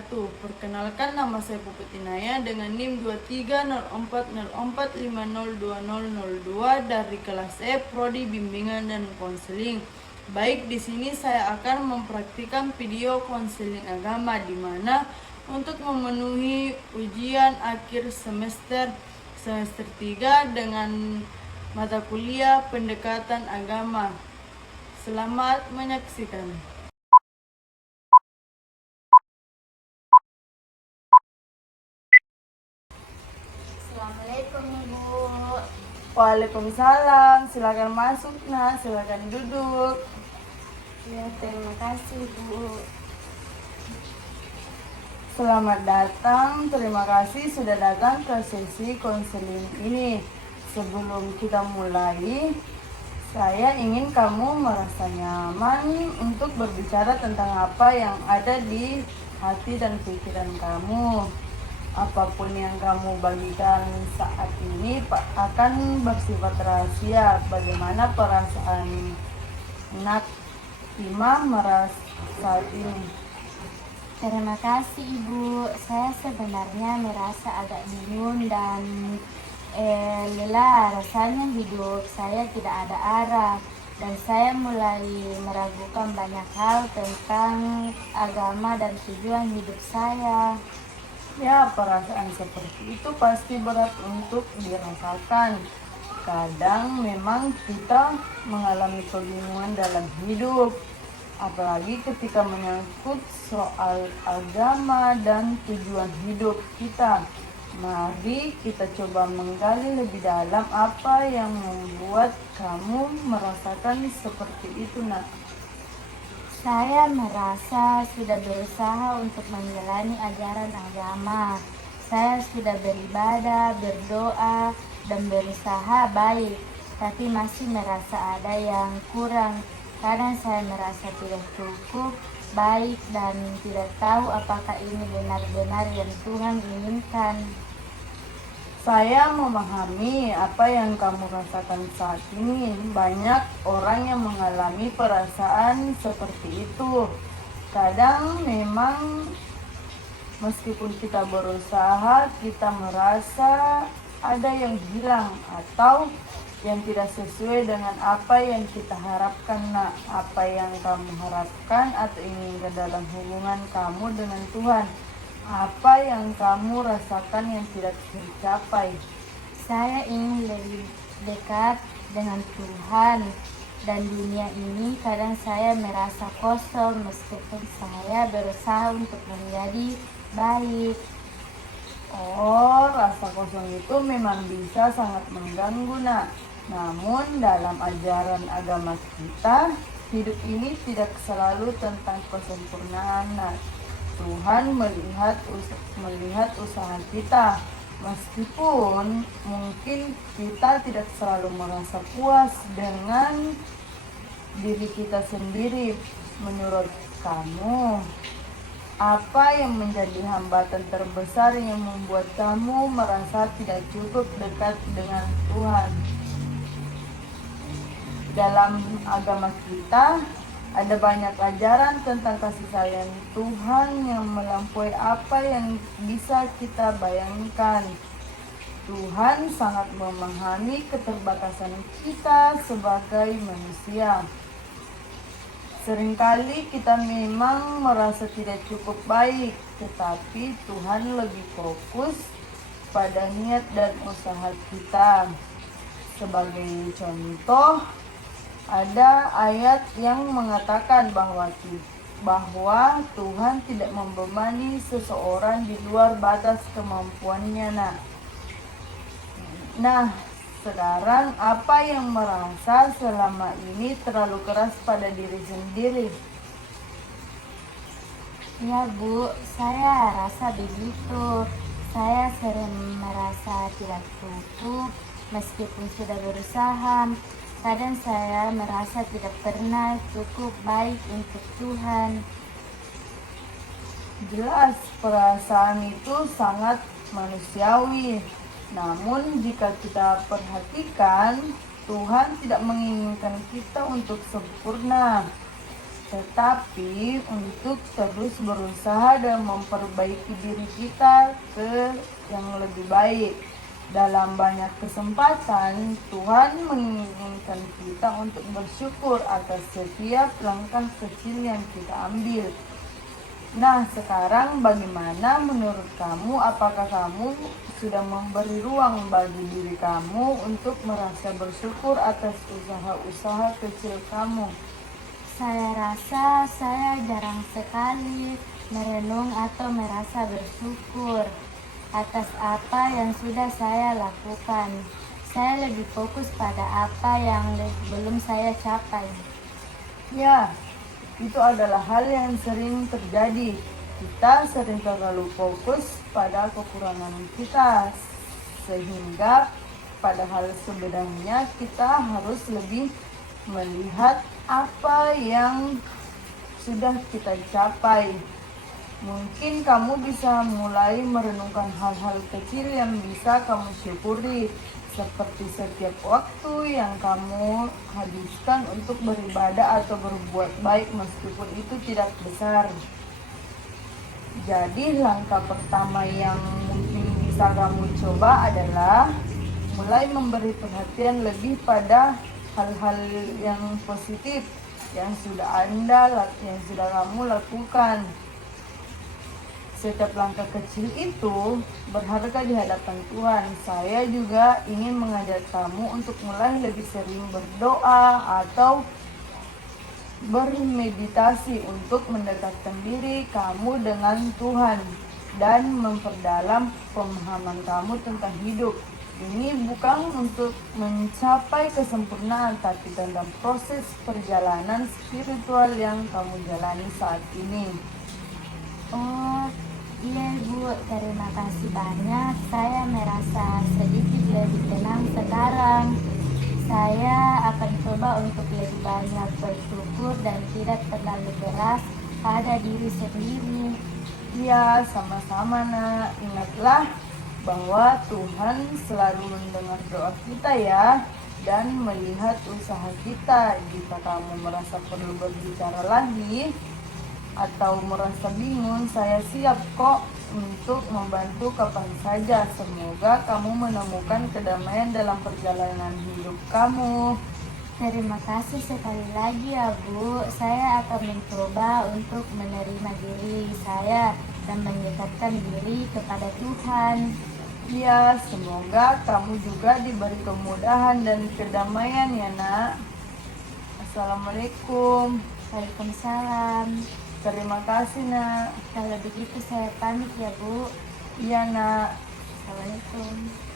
wabarakatuh. Perkenalkan, nama saya Puput Inaya dengan NIM 230404502002 dari kelas E Prodi Bimbingan dan Konseling. Baik, di sini saya akan mempraktikkan video konseling agama di mana untuk memenuhi ujian akhir semester 3 dengan mata kuliah pendekatan agama. Selamat menyaksikan. Assalamualaikum Ibu. Waalaikumsalam, silakan masuk silakan duduk. Ya, terima kasih Bu. Selamat datang, terima kasih sudah datang ke sesi konseling ini. Sebelum kita mulai, saya ingin kamu merasa nyaman untuk berbicara tentang apa yang ada di hati dan pikiran kamu. Apapun yang kamu bagikan saat ini akan bersifat rahasia. Bagaimana perasaan Nak Ima merasa saat ini? Terima kasih Ibu. Saya sebenarnya merasa agak bingung dan lelah. Rasanya hidup saya tidak ada arah dan saya mulai meragukan banyak hal tentang agama dan tujuan hidup saya. Ya, perasaan seperti itu pasti berat untuk dirasakan. Kadang memang kita mengalami kebingungan dalam hidup, apalagi ketika menyangkut soal agama dan tujuan hidup kita. Mari kita coba menggali lebih dalam apa yang membuat kamu merasakan seperti itu, Nak. Saya merasa sudah berusaha untuk menjalani ajaran agama. Saya sudah beribadah, berdoa, dan berusaha baik, tapi masih merasa ada yang kurang. Kadang saya merasa tidak cukup baik dan tidak tahu apakah ini benar-benar yang Tuhan inginkan. Saya memahami apa yang kamu rasakan saat ini. Banyak orang yang mengalami perasaan seperti itu. Kadang memang meskipun kita berusaha, kita merasa ada yang hilang atau yang tidak sesuai dengan apa yang kita harapkan. Nah, apa yang kamu harapkan atau inginkan dalam hubungan kamu dengan Tuhan? Apa yang kamu rasakan yang tidak tercapai? Saya ingin lebih dekat dengan Tuhan, dan dunia ini kadang saya merasa kosong meskipun saya berusaha untuk menjadi baik. Oh, rasa kosong itu memang bisa sangat mengganggu, Nak. Namun dalam ajaran agama kita, hidup ini tidak selalu tentang kesempurnaan, Nak. Tuhan melihat usaha kita. Meskipun mungkin kita tidak selalu merasa puas dengan diri kita sendiri. Menurut kamu, apa yang menjadi hambatan terbesar yang membuat kamu merasa tidak cukup dekat dengan Tuhan? Dalam agama kita, ada banyak ajaran tentang kasih sayang Tuhan yang melampaui apa yang bisa kita bayangkan. Tuhan sangat memahami keterbatasan kita sebagai manusia. Seringkali kita memang merasa tidak cukup baik, tetapi Tuhan lebih fokus pada niat dan usaha kita. Sebagai contoh, ada ayat yang mengatakan bahwa Tuhan tidak membebani seseorang di luar batas kemampuannya. Nah, sekarang apa yang merasa selama ini terlalu keras pada diri sendiri? Ya Bu, saya rasa begitu. Saya sering merasa tidak cukup meskipun sudah berusaha. Kadang saya merasa tidak pernah cukup baik untuk Tuhan. Jelas, perasaan itu sangat manusiawi. Namun jika kita perhatikan, Tuhan tidak menginginkan kita untuk sempurna. tetapi untuk terus berusaha dan memperbaiki diri kita ke yang lebih baik. Dalam banyak kesempatan, Tuhan menginginkan kita untuk bersyukur atas setiap langkah kecil yang kita ambil. Nah, sekarang bagaimana menurut kamu? Apakah kamu sudah memberi ruang bagi diri kamu untuk merasa bersyukur atas usaha-usaha kecil kamu? Saya rasa saya jarang sekali merenung atau merasa bersyukur atas apa yang sudah saya lakukan. Saya lebih fokus pada apa yang belum saya capai. Ya, itu adalah hal yang sering terjadi. Kita sering terlalu fokus pada kekurangan kita, sehingga padahal sebenarnya kita harus lebih melihat apa yang sudah kita capai. Mungkin kamu bisa mulai merenungkan hal-hal kecil yang bisa kamu syukuri, seperti setiap waktu yang kamu habiskan untuk beribadah atau berbuat baik meskipun itu tidak besar. Jadi langkah pertama yang mungkin bisa kamu coba adalah mulai memberi perhatian lebih pada hal-hal yang positif yang sudah kamu lakukan. Setiap langkah kecil itu berharga di hadapan Tuhan. Saya juga ingin mengajak kamu untuk mulai lebih sering berdoa atau bermeditasi untuk mendekatkan diri kamu dengan Tuhan dan memperdalam pemahaman kamu tentang hidup. Ini bukan untuk mencapai kesempurnaan, tapi tentang proses perjalanan spiritual yang kamu jalani saat ini. Oh, iya Bu, terima kasih banyak. Saya merasa sedikit lebih tenang sekarang. Saya akan coba untuk lebih banyak bersyukur dan tidak terlalu keras pada diri sendiri. Ya, sama-sama nak. Ingatlah bahwa Tuhan selalu mendengar doa kita ya, dan melihat usaha kita. Jika kamu merasa perlu berbicara lagi atau merasa bingung, saya siap kok untuk membantu kapan saja. Semoga kamu menemukan kedamaian dalam perjalanan hidup kamu. Terima kasih sekali lagi ya Bu. Saya akan mencoba untuk menerima diri saya dan mendekatkan diri kepada Tuhan. Ya, semoga kamu juga diberi kemudahan dan kedamaian ya nak. Assalamualaikum. Waalaikumsalam. Terima kasih nak. Kalau begitu saya pamit ya Bu. Iya nak. Assalamualaikum.